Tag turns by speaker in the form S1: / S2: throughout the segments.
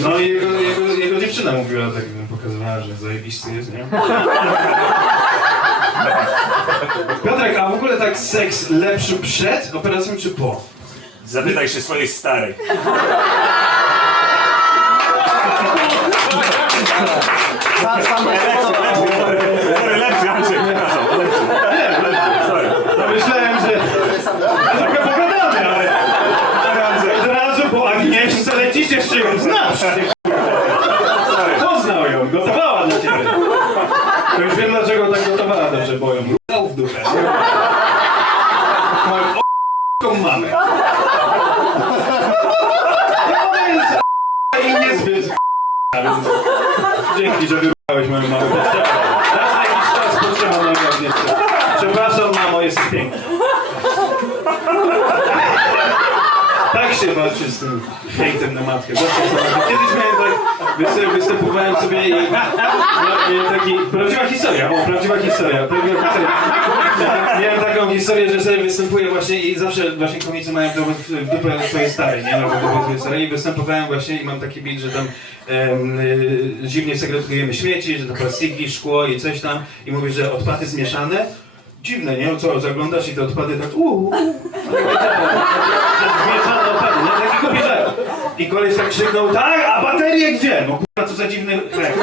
S1: No i jego, jego, jego dziewczyna mówiła tak, no, pokazywała, że zajebisty jest, nie? Piotrek, a w ogóle tak seks lepszy przed operacją czy po?
S2: Zapytaj się swojej starej. Lepszy, lepszy, sorry. Sorry, lepszy, Andrzej, przepraszam, lepszy.
S1: Nie, lepszy.
S2: Sorry.
S1: To myślałem, że... Ja trochę pogadamy, ale... Od razu po Agnieszce lecicie z czego znasz. Poznał ją, gotowała dla ciebie. To już wiem dlaczego tak gotowała dobrze, bo ją dał w dupę. nie? Moją o**ką mamę. Jest i niezbyt ale Dzięki, że wybrałeś moją mamę. Raz jakiś czas potrzeba mojej Agnieszce. Przepraszam mamo, jesteś piękna. Tak się walczy z tym hejtem na matkę. Kiedyś miałem tak, występ, występowałem sobie i no, taki, prawdziwa historia, o, prawdziwa historia, prawdziwa historia. Miałem taką historię, że sobie występuję właśnie i zawsze właśnie komicy mają dowód w dupę swojej starej, nie? Albo dowód swojej starej i występowałem właśnie i mam taki beat, że tam em, y, dziwnie segregujemy śmieci, że to plastiki, szkło i coś tam i mówię, że odpady zmieszane. Dziwne, nie? Co, zaglądasz i te odpady tak uuu. Zmieszane odpady, nie? Takiego wiedziałem. I koleś tak krzyknął, tak, a baterie gdzie? No kurwa, co za dziwny chleb, nie?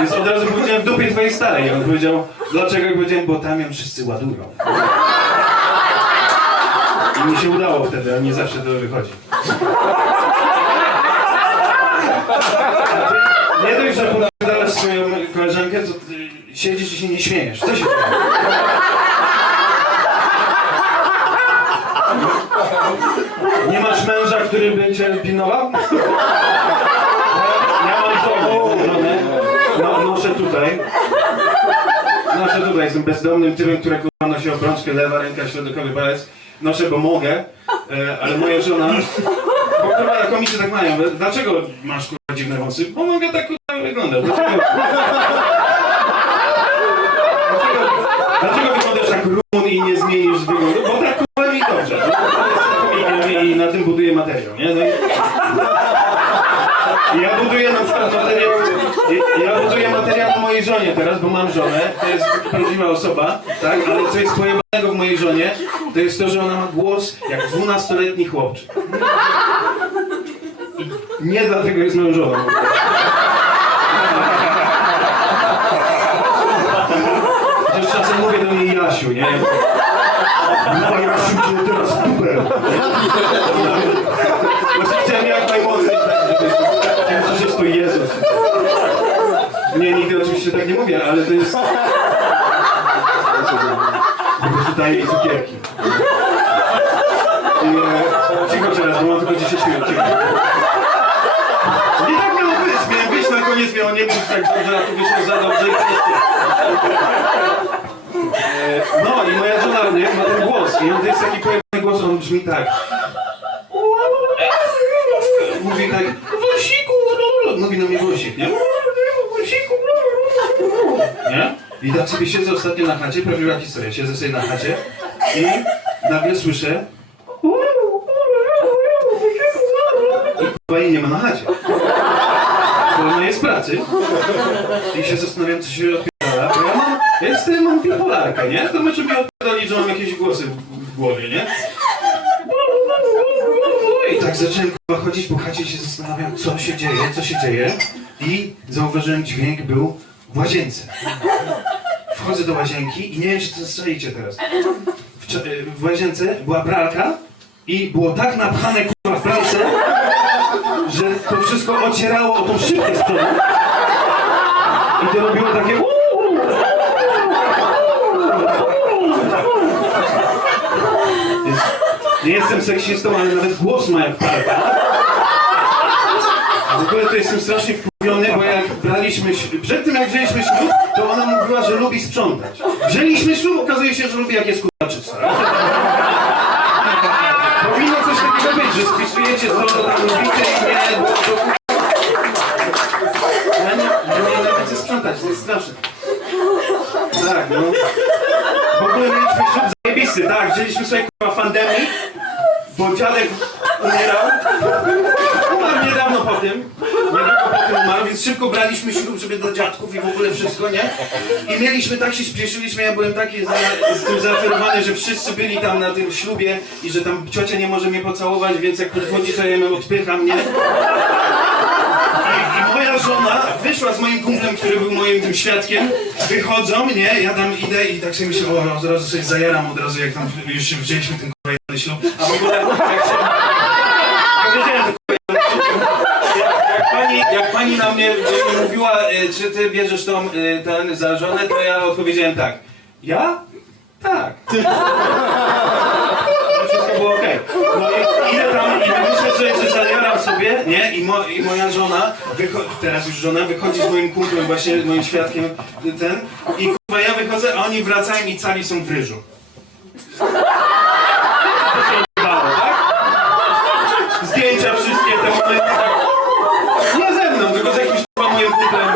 S1: Więc od razu powiedziałem w dupie twojej starej. I on powiedział, dlaczego? I powiedziałem, bo tam ją wszyscy ładują. I mi się udało wtedy, ale nie zawsze to wychodzi. Nie dość, że podalasz swoją koleżankę, to siedzisz i się nie śmiejesz. Co się dzieje? Nie masz męża, który cię pilnował? Ja mam żonę, żonę. No, noszę tutaj. Noszę tutaj, jestem bezdomnym typem, który kurwa nosi obrączkę, lewa ręka, środkowy palec. Noszę, bo mogę, e, ale moja żona... Bo kurwa komicy tak mają. Dlaczego masz kurwa dziwne włosy? Bo mogę tak wyglądać. Dlaczego, dlaczego wyglądasz jak rumun i nie zmienisz wyglądu? Bo tak kurwa mi dobrze. No, Jestem komikiem I na tym buduję materiał, nie? No i... Ja buduję na przykład materiał, ja buduję materiał o mojej żonie teraz, bo mam żonę, to jest prawdziwa osoba, tak? Ale co jest pojebanego w mojej żonie, to jest to, że ona ma głos jak 12-letni chłopczyk. Nie dlatego jest moją żoną. Czasem mówię do niej Jasiu, nie? No Jasiu, cię teraz dupę. Właśnie chciałem jak najmocniej tak, żeby to Jezus. Nie, nigdy oczywiście tak nie mówię, ale to jest... Daję jej cukierki. I, e, cicho teraz, bo mam tylko 10 minut. Nie tak miało być, miałem wyjść na koniec, miało nie być tak dobrze, a tu wyszło za dobrze i wszystko. E, No i moja żona nie, ma ten głos i on to jest taki pojemny głos, on brzmi tak. Mówi tak, Wosiku, mówi na mnie Wosik, nie? Wosiku, nie? I tak sobie siedzę ostatnio na chacie, prawdziwa historia, siedzę sobie na chacie i nagle słyszę i chyba jej nie ma na chacie. Bo ona jest w pracy i się zastanawiam, co się odpierdala, bo ja mam, ja jestem, mam bipolarkę, nie? To może mi odpierdolić, że mam jakieś głosy w, w głowie, nie? I tak zacząłem chodzić po chacie się zastanawiam, co się dzieje, co się dzieje. I zauważyłem, dźwięk był w łazience. Wchodzę do łazienki i nie wiem, czy to strzelicie teraz. W, cze- w łazience była pralka i było tak napchane kurwa w pralce, że to wszystko ocierało o tą szybkę z. I to robiło takie nie jestem seksistą, ale nawet głos ma jak pralka. W ogóle to jestem strasznie wkurzony, bo jak braliśmy, ślub- przed tym jak wzięliśmy ślub, to ona mówiła, że lubi sprzątać. Wzięliśmy ślub, okazuje się, że lubi jak jest. Powinno coś takiego być, że spisujecie co tam lubicie i nie, bo to... Ja nie, ja nie sprzątać, to jest straszne. Tak, no. W ogóle mieliśmy ślub zajebisty, tak, wzięliśmy sobie kurwa pandemii, bo dziadek umierał. Tym, niedługo po tym umarł, więc szybko braliśmy ślub, żeby do dziadków i w ogóle wszystko, nie? I mieliśmy, tak się spieszyliśmy, ja byłem taki za, z tym zaaferowany, że wszyscy byli tam na tym ślubie i że tam ciocia nie może mnie pocałować, więc jak podchodzi, to ja ją odpycham, nie? I, I moja żona wyszła z moim kumplem, który był moim tym świadkiem, wychodzą, nie? Ja tam idę i tak sobie myślę, o, od razu sobie zajaram od razu, jak tam już się wzięliśmy ten kurwa ślub, a w ogóle jak się... Powiedziałem to kurwa jeden ślub, jak, jak, pani, na mnie e, mówiła, e, czy ty bierzesz tą, e, ten za żonę, to ja odpowiedziałem tak. Ja? Tak. No wszystko było okej. No i idę tam i myślę sobie, że zajaram sobie, nie? I, mo, i moja żona, wycho- teraz już żona, wychodzi z moim kumplem, właśnie moim świadkiem, ten, i kurwa ja wychodzę, a oni wracają i cali są w ryżu. To się nie udało, tak? Zdjęcia wszystkie, te momenty, tak. Nie ze mną, tylko z jakimś kurwa moim kumplem.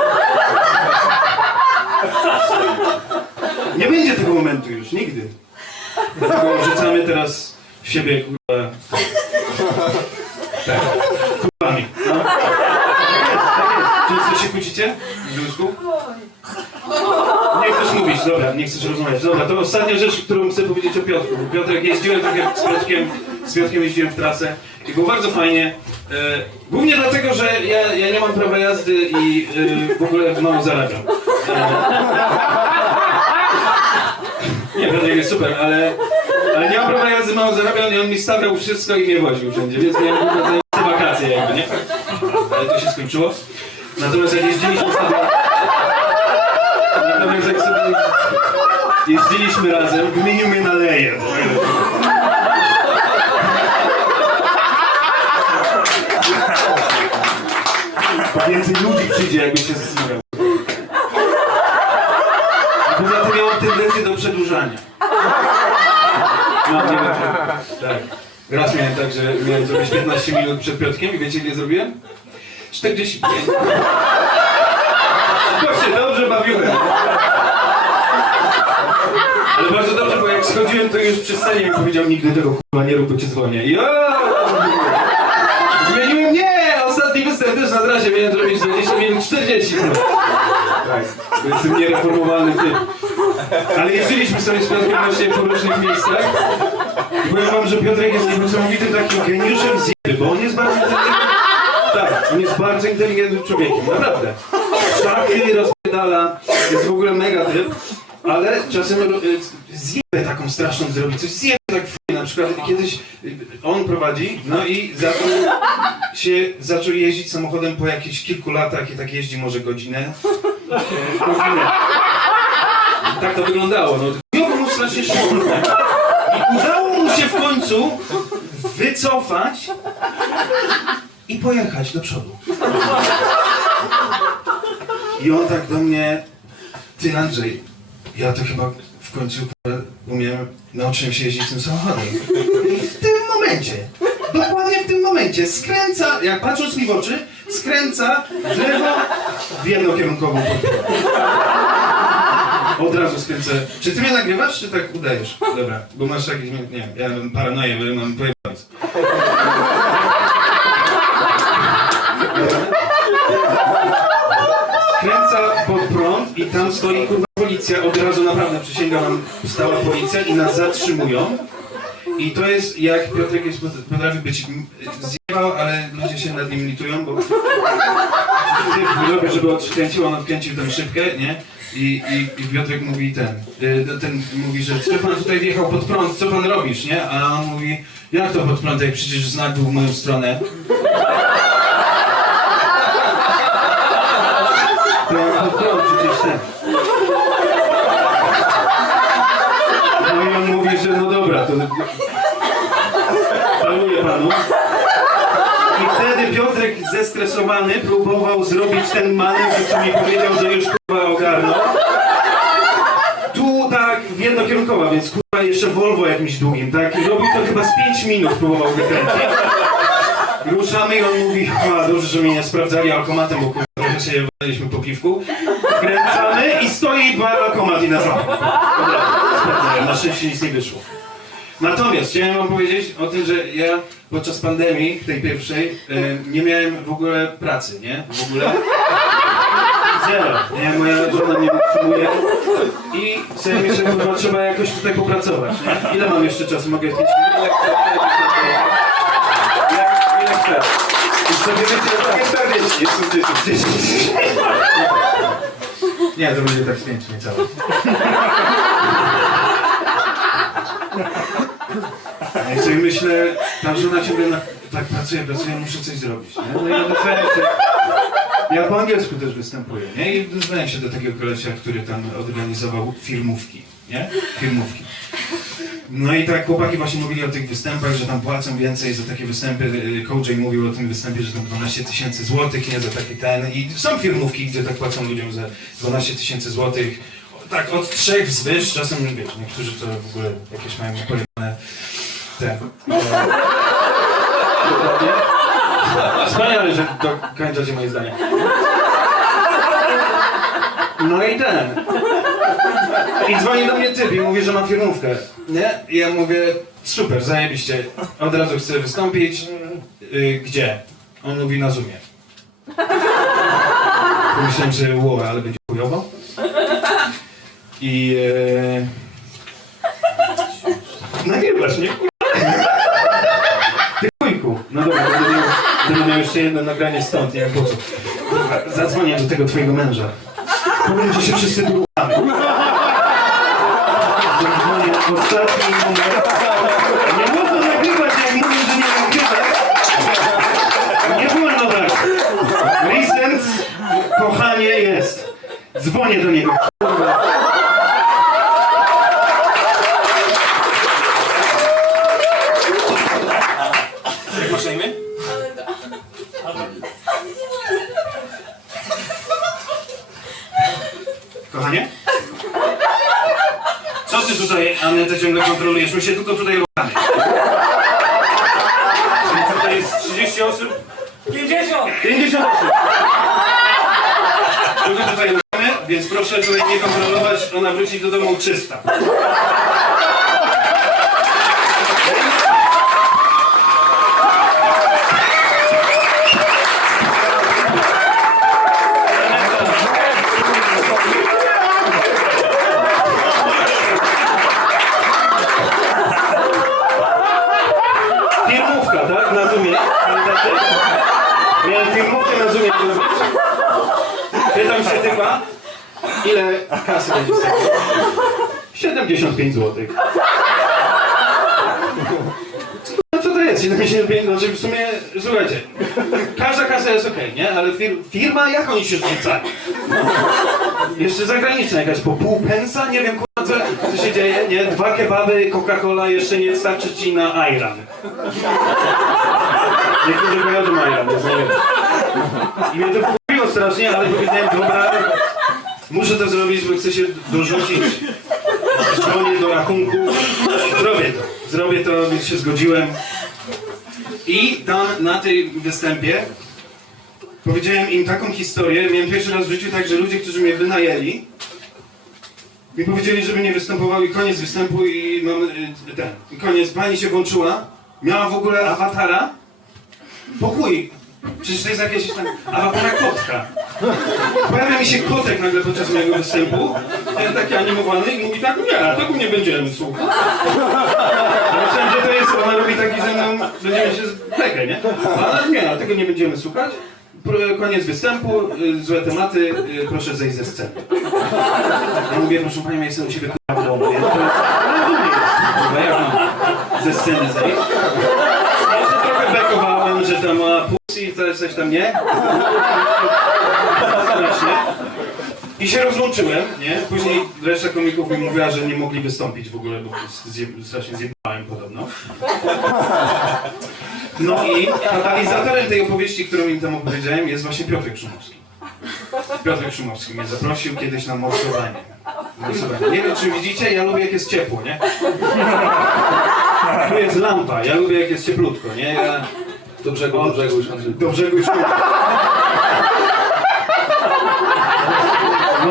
S1: Nie będzie tego momentu już, nigdy. Dlatego rzucamy teraz w siebie, kurwa. Tak. Kurwami. No. Często się kłócicie w związku? Nie chcesz mówić, dobra, nie chcesz rozmawiać. Dobra, to ostatnia rzecz, którą chcę powiedzieć o Piotrku. Bo Piotrek, jeździłem trochę z Piotrkiem, z Piotrkiem jeździłem w trasę i było bardzo fajnie. E, głównie dlatego, że ja, ja nie mam prawa jazdy i e, w ogóle mało zarabiam. Nie, Piotrek jest super, ale, ale nie mam prawa jazdy, mało zarabiam i on mi stawiał wszystko i mnie woził wszędzie, więc miałem ogóle zajebiste wakacje jakby, nie? Ale to się skończyło. Natomiast jak jeździliśmy sobie... Natomiast jak sobie jeździliśmy razem, wymienił mnie na leję. Więcej ludzi przyjdzie, jakby się zastanawiał. A Poza tym miałem tendencję do przedłużania. No, nie wiem, czy... Tak. Raz miałem tak, że miałem zrobić 15 minut przed Piotrkiem i wiecie ile zrobiłem? 45. Właśnie, dobrze bawiłem. Ale bardzo dobrze, bo jak schodziłem, to już przy scenie mi powiedział nigdy tego kurwa nie rób, bo cię dzwonię. I o! Zmieniłem, nie! Ostatni występ też na trasie miałem zrobić 20 minut 40. Tak, to jestem niereformowany typ. Ale jeździliśmy sobie z Piotrkiem właśnie po różnych miejscach. I powiem wam, że Piotrek jest niesamowitym takim geniuszem z jeby, bo on jest bardzo inteligentny. Tak, on jest bardzo inteligentnym człowiekiem, naprawdę. Szachy rozpedala, jest w ogóle mega typ, ale czasem y, zjebę taką straszną zrobi, coś zjebę tak f- na przykład kiedyś on prowadzi, no i zaczął się, zaczął jeździć samochodem po jakichś kilku latach i tak jeździ może godzinę. Tak to wyglądało, no. Chujowo mu strasznie szło. I udało mu się w końcu wycofać i pojechać do przodu. I on tak do mnie, ty Andrzej, ja to chyba w końcu umiem, nauczyłem się jeździć tym samochodem. I w tym momencie, dokładnie w tym momencie, skręca, jak patrząc mi w oczy, skręca w lewo, w jednokierunkową. Od razu skręcę. Czy ty mnie nagrywasz, czy tak udajesz? Dobra, bo masz jakieś, nie wiem, ja mam paranoję, bo ja mam pojebać. Skręca pod prąd i tam stoi kurwa policja, od razu naprawdę przysięgam stała policja i nas zatrzymują. I to jest jak Piotrek jest, potrafi być zjebał, ale ludzie się nad nim litują, bo robię, żeby odkręcił, on odkręcił tę szybkę, nie? I, i, I Piotrek mówi ten, y, ten mówi, że co pan tutaj wjechał pod prąd, co pan robisz, nie? A on mówi, jak to pod prąd, jak przecież znak był w moją stronę. To pod prąd przecież ten. No i on mówi, że no dobra, to... Panuję I wtedy Piotrek zestresowany próbował zrobić ten manewr, co mi powiedział, że już kurwa ogarnął. Tu tak jednokierunkowa, więc kurwa jeszcze Volvo jakimś długim, tak? I robił to chyba z 5 minut próbował wykręcić. Ruszamy i on mówi, a dobrze, że mnie nie sprawdzali alkomatem, bo kurwa trochę się jebaliśmy po piwku. Kręcamy i stoi alkomat i na zamku. Dobra, sprawdzają, na szczęście nic nie wyszło. Natomiast chciałem wam powiedzieć o tym, że ja podczas pandemii, tej pierwszej, e, nie miałem w ogóle pracy, nie? W ogóle. Zero. Nie, moja żona mnie wytrzymuje i sobie myślę, kurwa, trzeba jakoś tutaj popracować, nie? Ile mam jeszcze czasu? Mogę 5 minut? Ile? Ile chcę? I sobie wiecie, takie 40, jest 10. Nie, to będzie tak z 5 niecałe. A ja sobie myślę, ta żona ciągle na, tak pracuje, pracuje, muszę coś zrobić, nie? No i odezwałem się. Ja po angielsku też występuję, nie? I odezwałem się do takiego kolesia, który tam organizował filmówki, nie? Filmówki. No i tak chłopaki właśnie mówili o tych występach, że tam płacą więcej za takie występy. Y, Kołczej mówił o tym występie, że tam 12 tysięcy złotych, nie? Za taki ten. I są filmówki, gdzie tak płacą ludziom za 12 tysięcy złotych. Tak, od trzech wzwyż, czasem wiesz, niektórzy to w ogóle jakieś mają pojemne te. Dokładnie. Wspaniale, że dokończacie moje zdanie. No i ten. I dzwoni do mnie typ i mówi, że ma firmówkę. Nie? I ja mówię, super, zajebiście. Od razu chcę wystąpić. Y, gdzie? On mówi na Zoomie. Pomyślałem sobie, wow, ale będzie chujowo. I... E... Nagrywasz, nie? Ty chujku. No dobra, będę miał, jeszcze jedno nagranie stąd, wiem po. Kurwa, Zadzwonię do tego twojego męża. Powiem, się wszyscy ruchamy. Zadzwonię ostatni numer. Nie wolno nagrywać, jak mówię, że nie nagrywać. Nie wolno tak. Recent, kochanie, jest. Dzwonię do niego. Jak masz na imię? Kochanie? Co ty tutaj, Anetę, ciągle kontrolujesz? My się tylko tutaj ruchamy. Tutaj jest 30 osób?
S3: 50!
S1: 50 osób! Tylko tutaj ruchamy, więc proszę tutaj nie kontrolować, ona wróci do domu czysta. Filmówka, tak? Na Zoomie. Pamiętacie? Miałem filmówkę na Zoomie. Pytam się typa, ile kasy będzie z tego? 75 zł. No co to jest? 75, znaczy w sumie, słuchajcie, każda kasa jest okej, nie? Ale fir firma, jak oni się rzucają? Jeszcze zagraniczna jakaś, po pół pensa? Nie wiem, kurwa, co, co się dzieje, nie? Dwa kebaby, Coca-Cola jeszcze nie starczy ci na Ayran. Niektórzy kojarzą to jest najlepsze. I mnie to wkurwiło strasznie, ale powiedziałem, dobra, muszę to zrobić, bo chcę się dorzucić żonie do rachunku. Zrobię to, zrobię to, więc się zgodziłem. I tam na tej występie powiedziałem im taką historię, miałem pierwszy raz w życiu tak, że ludzie, którzy mnie wynajęli, mi powiedzieli, żeby nie występował i koniec występu i mam y, ten, i koniec, pani się włączyła, miała w ogóle awatara, po chuj, przecież to jest jakieś tam awatara kotka. Pojawia mi się kotek nagle podczas mojego występu, ten taki animowany i mówi tak, nie, tego nie będziemy słuchać. Ja myślałem, że to jest, ona robi taki ze mną, będziemy się zlegę, nie? Ale nie, ale tego nie będziemy słuchać. Koniec występu, y, złe tematy, y, proszę zejść ze sceny. Ja mówię, proszę Panią, ja jestem u siebie kurwa w domu, nie? To no, dumnie jest, jak mam ze sceny zejść? Jeszcze trochę bekowałem, że tam ma to coś tam nie. I się rozłączyłem, nie? Później reszta komików mi mówiła, że nie mogli wystąpić w ogóle, bo zje, strasznie zjebałem podobno. No i katalizatorem tej opowieści, którą im tam opowiedziałem, jest właśnie Piotrek Szumowski. Piotrek Szumowski mnie zaprosił kiedyś na morsowanie. morsowanie. Nie wiem, czy widzicie, ja lubię jak jest ciepło, nie? Tu jest lampa, ja lubię jak jest cieplutko, nie? Ja...
S4: Do brzegu, do brzegu już Andrzej.
S1: Do brzegu już. No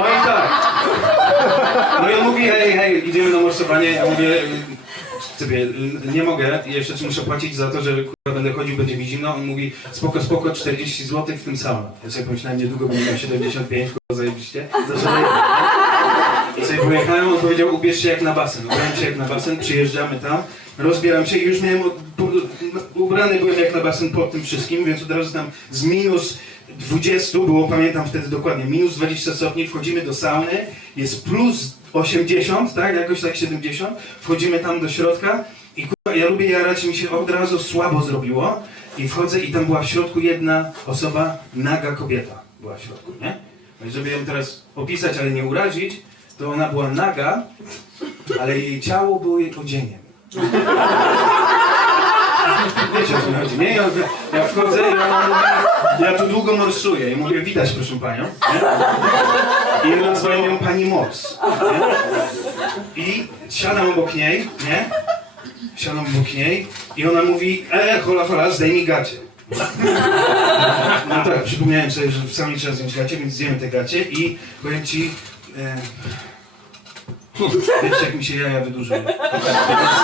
S1: i tak. No i on mówi, hej, hej, idziemy na morsowanie. Ja mówię, Sobie, y, nie mogę, jeszcze ci muszę płacić za to, że kurwa będę chodził, będzie mi zimno. On mówi, spoko, spoko, 40 zł w tym sauna. Ja sobie pomyślałem, niedługo będę miał 75, kurwa, zajebiście. Zażaleję. Sobie pojechałem, on powiedział, ubierz się jak na basen. Ubrałem się jak na basen, przyjeżdżamy tam, rozbieram się i już miałem, od- po- ubrany byłem jak na basen pod tym wszystkim, więc od razu tam z minus 20 było, pamiętam wtedy dokładnie, minus 20 stopni, wchodzimy do sauny, jest plus 80, tak, jakoś tak 70, wchodzimy tam do środka i kurwa, ja lubię jarać, mi się od razu słabo zrobiło i wchodzę i tam była w środku jedna osoba, naga kobieta była w środku, nie? Żeby ją teraz opisać, ale nie urazić, to ona była naga, ale jej ciało było jej odzieniem. Wiecie o co mi chodzi, nie? Ja, ja wchodzę i ona mówi, ja tu długo morsuję i mówię, widać proszę panią, nie? I nazwałem ją pani Mors? I siadam obok niej, nie? Siadam obok niej i ona mówi, e, hola, hola, zdejmij gacie. No tak, przypomniałem sobie, że sami trzeba zdjąć gacie, więc zdjąłem te gacie i powiem ci... E, wiecie, jak mi się jaja wydłużyły.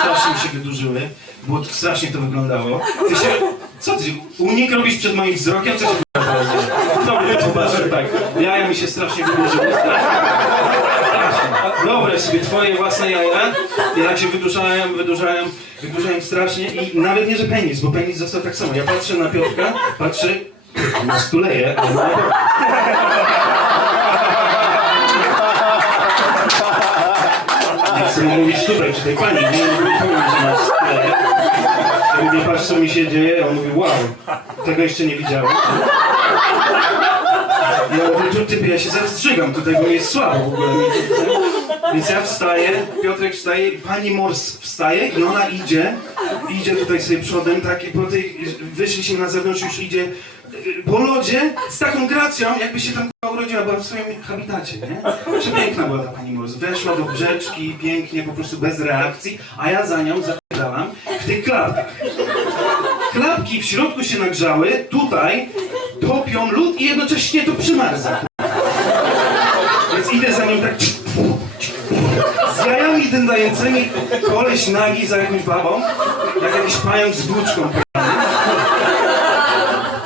S1: Strasznie mi się wydłużyły. Było strasznie to wyglądało. Ty się, co ty, unik robisz przed moim wzrokiem? Co dzieje? Dobra, popatrzę tak. Jaja mi się strasznie wydłużyły. Strasznie. Dobre sobie twoje własne jaja. Ja się wydłużałem, wydłużałem, wydłużałem strasznie i nawet nie, że penis, bo penis został tak samo. Ja patrzę na Piotrka, patrzę, na stuleje, ale Chcę mówić tutaj, przy tej pani, nie, powiem, że patrz co mi się dzieje, on mówi, wow, tego jeszcze nie widziałem. Ja mówię, tu typie, ja się zaraz zżygam tutaj, bo jest słabo w ogóle. Więc ja wstaję, Piotrek wstaje, pani Mors wstaje i ona idzie, idzie tutaj sobie przodem, tak, i po tej, wyszliśmy na zewnątrz, już idzie y, po lodzie z taką gracją, jakby się tam urodziła, była w swoim habitacie, nie? Przepiękna była ta pani Mors. Weszła do brzeczki, pięknie, po prostu bez reakcji, a ja za nią zapadałam w tych klapkach. Klapki w środku się nagrzały, tutaj topią lód i jednocześnie to przymarza. Więc idę za nim tak jajami dędającymi, koleś nagi za jakąś babą, jak jakiś pająk z włóczką.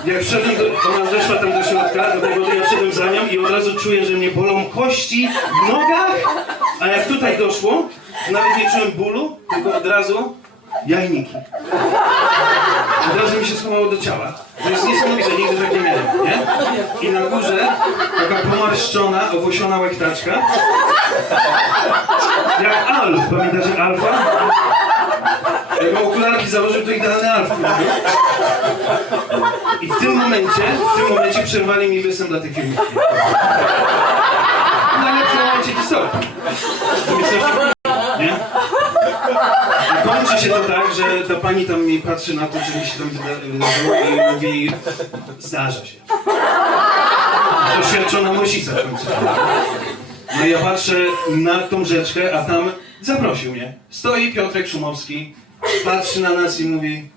S1: Jak wszedłem, do, ona weszła tam do środka, do tej wody, ja wszedłem za nią i od razu czuję, że mnie bolą kości w nogach, a jak tutaj doszło, nawet nie czułem bólu, tylko od razu jajniki. Od razu mi się schowało do ciała. To jest niesamowite, nigdy tak nie miałem, nie? I na górze taka pomarszczona, owłosiona łechtaczka. Jak Alf, pamiętacie Alfa? Jakbym okularki założył, to idealny Alf. I w tym momencie, w tym momencie przerwali mi występ dla tych filmów. W najlepszym momencie historii. To mi coś nie? I kończy się to tak, że ta pani tam mi patrzy na to, czy mi się tam wyda- wydarzyło i mówi, zdarza się. Doświadczona mosica w końcu. No i ja patrzę na tą rzeczkę, a tam zaprosił mnie. Stoi Piotrek Szumowski, patrzy na nas i mówi,